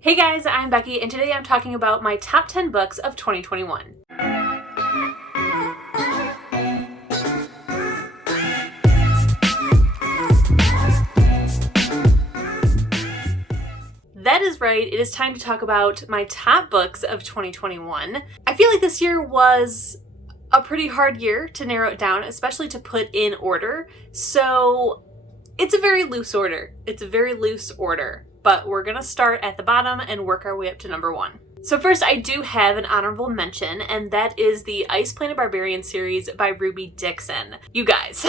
Hey guys, I'm Becky, and today I'm talking about my top 10 books of 2021. That is right, it is time to talk about my top books of 2021. I feel like this year was a pretty hard year to narrow it down, especially to put in order. So it's a very loose order. But we're gonna start at the bottom and work our way up to number 1. So first, I do have an honorable mention, and that is the Ice Planet Barbarian series by Ruby Dixon. You guys,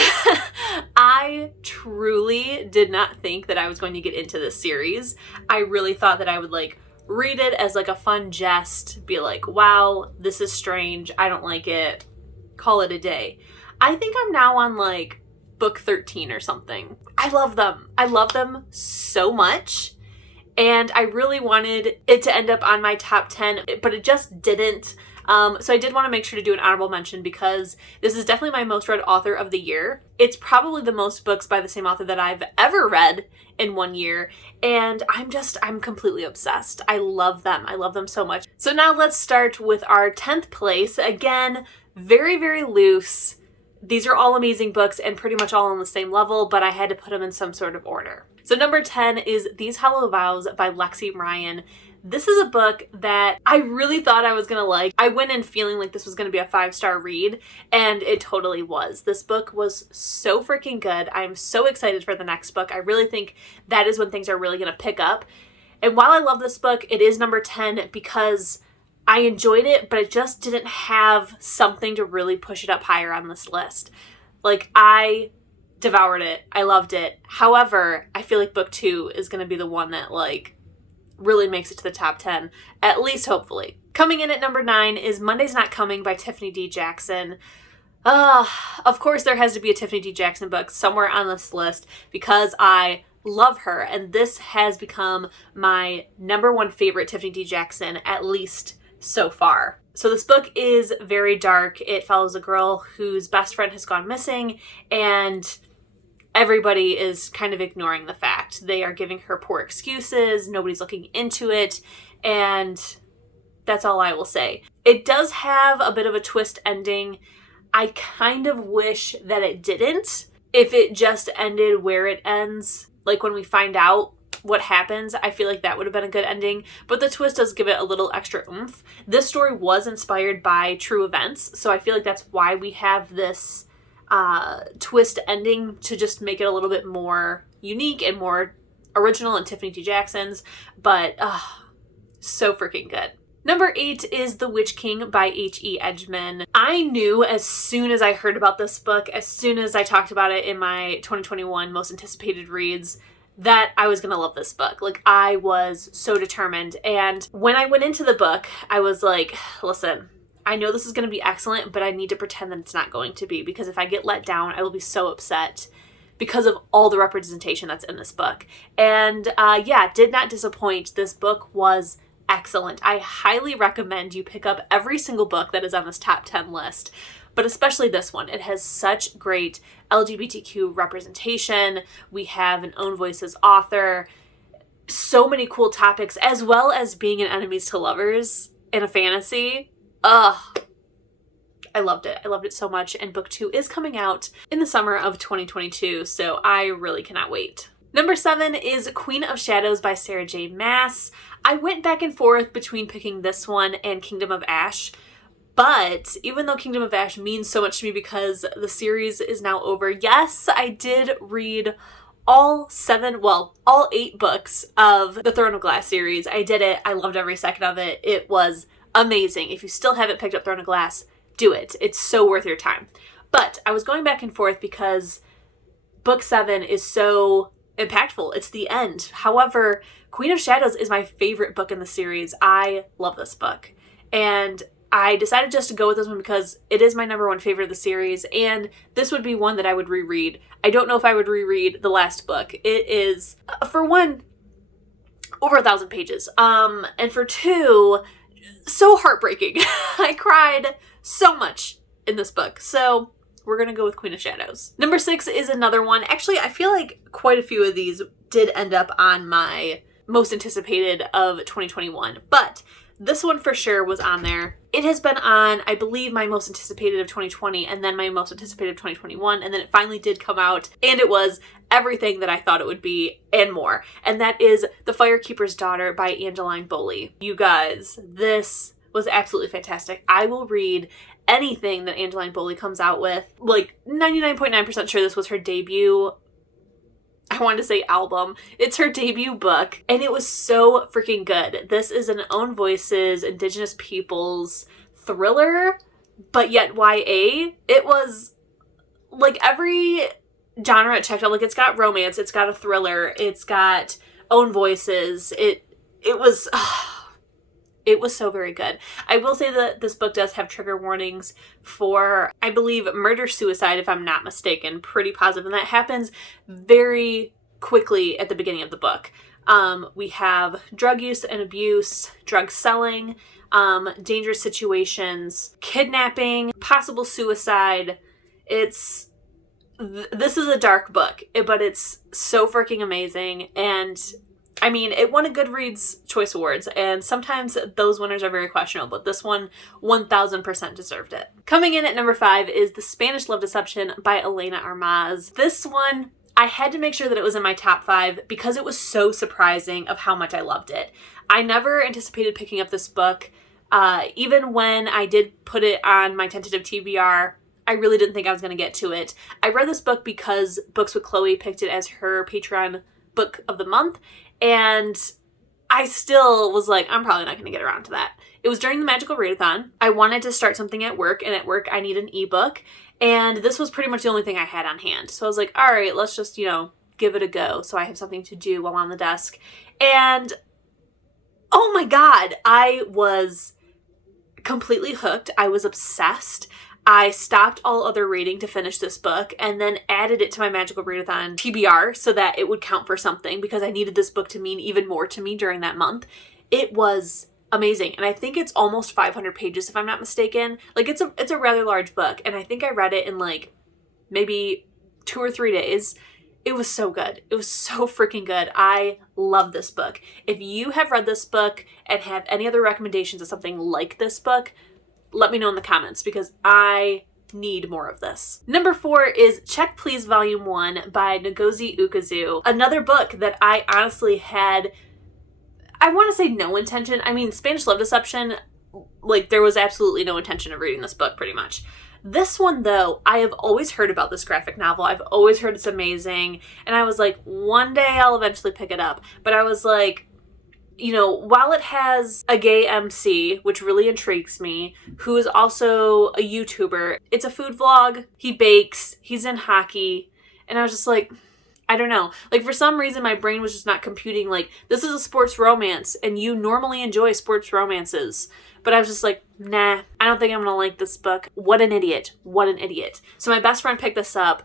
I truly did not think that I was going to get into this series. I really thought that I would read it as a fun jest, be like, wow, this is strange, I don't like it, call it a day. I think I'm now on book 13 or something. I love them so much. And I really wanted it to end up on my top 10, but it just didn't. So I did want to make sure to do an honorable mention because this is definitely my most read author of the year. It's probably the most books by the same author that I've ever read in one year. And I'm completely obsessed. I love them. I love them so much. So now let's start with our 10th place. Again, very, very loose. These are all amazing books and pretty much all on the same level, but I had to put them in some sort of order. So number 10 is These Hello Vows by Lexi Ryan. This is a book that I really thought I was going to like. I went in feeling like this was going to be a 5-star read, and it totally was. This book was so freaking good. I'm so excited for the next book. I really think that is when things are really going to pick up. And while I love this book, it is number 10 because I enjoyed it, but it just didn't have something to really push it up higher on this list. I devoured it. I loved it. However, I feel like book 2 is going to be the one that really makes it to the top 10, at least hopefully. Coming in at number 9 is Monday's Not Coming by Tiffany D. Jackson. Of course there has to be a Tiffany D. Jackson book somewhere on this list because I love her, and this has become my number 1 favorite Tiffany D. Jackson, at least so far. So this book is very dark. It follows a girl whose best friend has gone missing, and everybody is kind of ignoring the fact. They are giving her poor excuses. Nobody's looking into it. And that's all I will say. It does have a bit of a twist ending. I kind of wish that it didn't. If it just ended where it ends, when we find out what happens, I feel like that would have been a good ending. But the twist does give it a little extra oomph. This story was inspired by true events. So I feel like that's why we have this twist ending, to just make it a little bit more unique and more original in Tiffany D. Jackson's, but so freaking good. Number 8 is The Witch King by H.E. Edgman. I knew as soon as I heard about this book, as soon as I talked about it in my 2021 most anticipated reads, that I was going to love this book. I was so determined. And when I went into the book, I was like, listen, I know this is going to be excellent, but I need to pretend that it's not going to be, because if I get let down, I will be so upset because of all the representation that's in this book. And did not disappoint. This book was excellent. I highly recommend you pick up every single book that is on this top 10 list, but especially this one. It has such great LGBTQ representation. We have an own voices author, so many cool topics, as well as being an enemies to lovers in a fantasy. I loved it. I loved it so much. And book 2 is coming out in the summer of 2022, so I really cannot wait. Number 7 is Queen of Shadows by Sarah J. Maas. I went back and forth between picking this one and Kingdom of Ash, but even though Kingdom of Ash means so much to me because the series is now over, yes, I did read all 8 books of the Throne of Glass series. I did it. I loved every second of it. It was amazing. If you still haven't picked up Throne of Glass, do it. It's so worth your time. But I was going back and forth because book 7 is so impactful. It's the end. However, Queen of Shadows is my favorite book in the series. I love this book. And I decided just to go with this one because it is my number 1 favorite of the series, and this would be one that I would reread. I don't know if I would reread the last book. It is, for one, over 1,000 pages. And for 2, so heartbreaking. I cried so much in this book. So we're going to go with Queen of Shadows. Number 6 is another one. Actually, I feel like quite a few of these did end up on my most anticipated of 2021. But this one for sure was on there. It has been on, I believe, my most anticipated of 2020 and then my most anticipated of 2021. And then it finally did come out and it was everything that I thought it would be and more. And that is The Firekeepers Daughter by Angeline Boulley. You guys, this was absolutely fantastic. I will read anything that Angeline Boulley comes out with. Like 99.9% sure this was her debut, I wanted to say album. It's her debut book, and it was so freaking good. This is an own voices, Indigenous peoples thriller, but yet YA. It was like every genre it checked out. Like, it's got romance, it's got a thriller, it's got own voices. It was so very good. I will say that this book does have trigger warnings for, I believe, murder-suicide, if I'm not mistaken. Pretty positive. And that happens very quickly at the beginning of the book. We have drug use and abuse, drug selling, dangerous situations, kidnapping, possible suicide. This is a dark book, but it's so freaking amazing. And I mean, it won a Goodreads Choice Awards, and sometimes those winners are very questionable, but this one 1000% deserved it. Coming in at number 5 is The Spanish Love Deception by Elena Armaz. This one, I had to make sure that it was in my top 5 because it was so surprising of how much I loved it. I never anticipated picking up this book. Even when I did put it on my tentative TBR, I really didn't think I was going to get to it. I read this book because Books with Chloe picked it as her Patreon book of the month, and I still was like, I'm probably not going to get around to that. It was during the Magical Readathon. I wanted to start something at work, and at work I need an ebook, and this was pretty much the only thing I had on hand. So I was like, all right, let's just, give it a go so I have something to do while on the desk. And oh my God, I was completely hooked. I was obsessed. I stopped all other reading to finish this book and then added it to my Magical Readathon TBR so that it would count for something because I needed this book to mean even more to me during that month. It was amazing. And I think it's almost 500 pages if I'm not mistaken. Like, it's a rather large book, and I think I read it in like maybe 2 or 3 days. It was so good. It was so freaking good. I love this book. If you have read this book and have any other recommendations of something like this book, let me know in the comments because I need more of this. Number 4 is Check Please Volume 1 by Ngozi Ukazu. Another book that I honestly had, I want to say no intention. I mean, Spanish Love Deception, like, there was absolutely no intention of reading this book pretty much. This one, though, I have always heard about this graphic novel. I've always heard it's amazing. And I was like, one day I'll eventually pick it up. But I was like, while it has a gay MC, which really intrigues me, who is also a YouTuber, it's a food vlog, he bakes, he's in hockey, and I was just like, I don't know. Like, for some reason, my brain was just not computing, like, this is a sports romance, and you normally enjoy sports romances. But I was just like, nah, I don't think I'm gonna like this book. What an idiot. What an idiot. So my best friend picked this up,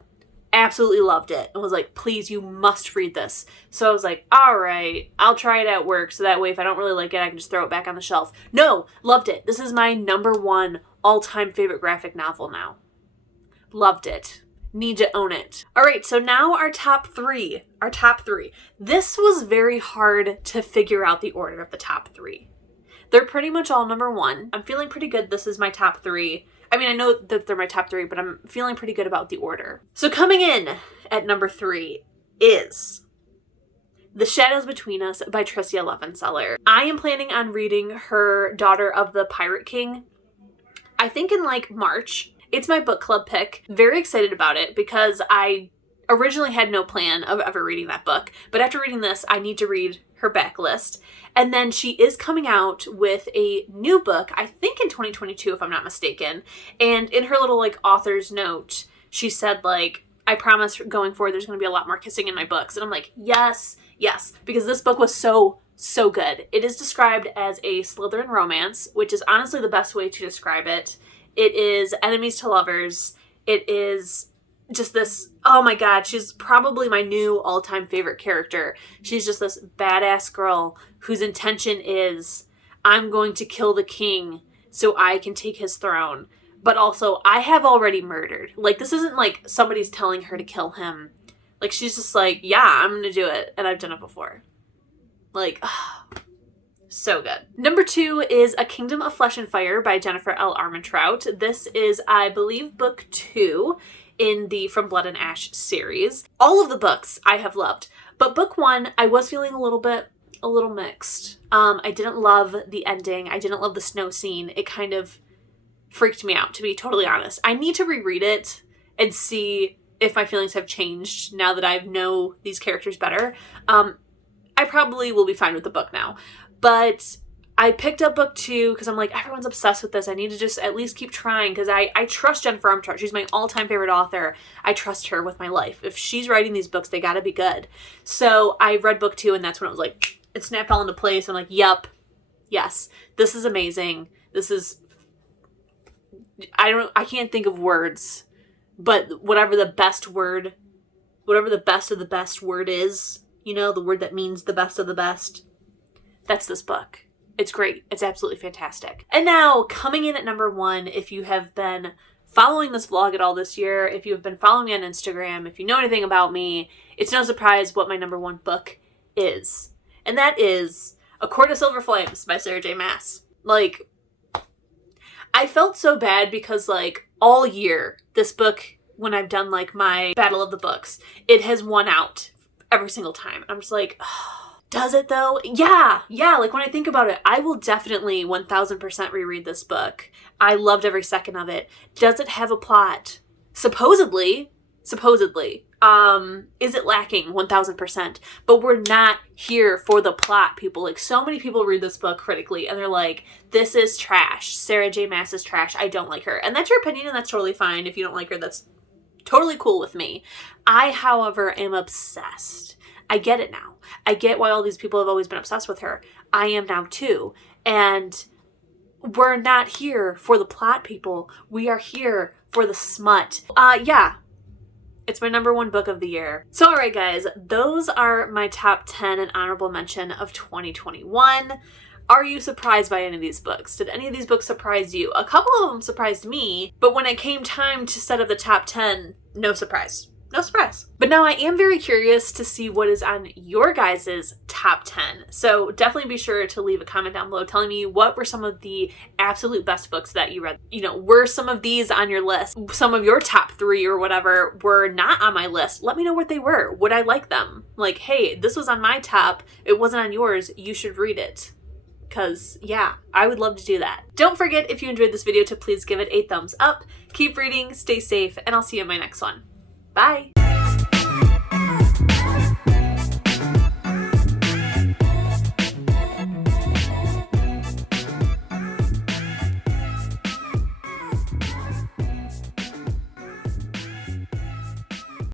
absolutely loved it, and was like, please, you must read this. So I was like, all right, I'll try it at work, so that way if I don't really like it, I can just throw it back on the shelf. No, loved it. This is my number 1 all-time favorite graphic novel now. Loved it. Need to own it. All right, so now our top 3. This was very hard to figure out the order of the top 3. They're pretty much all number 1. I'm feeling pretty good. This is my top 3. I mean, I know that they're my top 3, but I'm feeling pretty good about the order. So coming in at number 3 is The Shadows Between Us by Tricia Levenseller. I am planning on reading her Daughter of the Pirate King, I think in like March. It's my book club pick. Very excited about it because I originally had no plan of ever reading that book. But after reading this, I need to read her backlist. And then she is coming out with a new book, I think in 2022, if I'm not mistaken. And in her little like author's note, she said like, I promise going forward, there's going to be a lot more kissing in my books. And I'm like, yes, because this book was so good. It is described as a Slytherin romance, which is honestly the best way to describe it. It is enemies to lovers. It is just this, oh my God, she's probably my new all-time favorite character. She's just this badass girl whose intention is, I'm going to kill the king so I can take his throne. But also, I have already murdered. Like, this isn't like somebody's telling her to kill him. Like, she's just like, yeah, I'm going to do it. And I've done it before. Like, so good. Number 2 is A Kingdom of Flesh and Fire by Jennifer L. Armentrout. This is, I believe, book 2 in the From Blood and Ash series. All of the books I have loved, but book 1, I was feeling a little mixed. I didn't love the ending. I didn't love the snow scene. It kind of freaked me out, to be totally honest. I need to reread it and see if my feelings have changed now that I know these characters better. I probably will be fine with the book now. But I picked up book 2 because I'm like, everyone's obsessed with this. I need to just at least keep trying because I trust Jennifer Armentrout. She's my all-time favorite author. I trust her with my life. If she's writing these books, they gotta be good. So I read book 2 and that's when it was like, it snapped all into place. I'm like, yep, yes, this is amazing. This is, I can't think of words, but whatever the best of the best word is, you know, the word that means the best of the best, that's this book. It's great. It's absolutely fantastic. And now, coming in at number 1, if you have been following this vlog at all this year, if you have been following me on Instagram, if you know anything about me, it's no surprise what my number 1 book is. And that is A Court of Silver Flames by Sarah J. Maas. Like, I felt so bad because, like, all year, this book, when I've done, like, my battle of the books, it has won out every single time. I'm just like, oh, does it though? Yeah. Like when I think about it, I will definitely 1000% reread this book. I loved every second of it. Does it have a plot? Supposedly. Is it lacking? 1000%. But we're not here for the plot, people. Like, so many people read this book critically and they're like, this is trash. Sarah J. Maas is trash. I don't like her. And that's your opinion and that's totally fine. If you don't like her, that's totally cool with me. I, however, am obsessed. I get it now. I get why all these people have always been obsessed with her. I am now too. And we're not here for the plot, people. We are here for the smut. Yeah. It's my number 1 book of the year. So alright guys, those are my top 10 and honorable mention of 2021. Are you surprised by any of these books? Did any of these books surprise you? A couple of them surprised me, but when it came time to set up the top 10, no surprise. No surprise. But now I am very curious to see what is on your guys' top 10. So definitely be sure to leave a comment down below telling me what were some of the absolute best books that you read. You know, were some of these on your list? Some of your top 3 or whatever were not on my list. Let me know what they were. Would I like them? Like, hey, this was on my top. It wasn't on yours. You should read it. Because, yeah, I would love to do that. Don't forget, if you enjoyed this video, to please give it a thumbs up. Keep reading, stay safe, and I'll see you in my next one. Bye!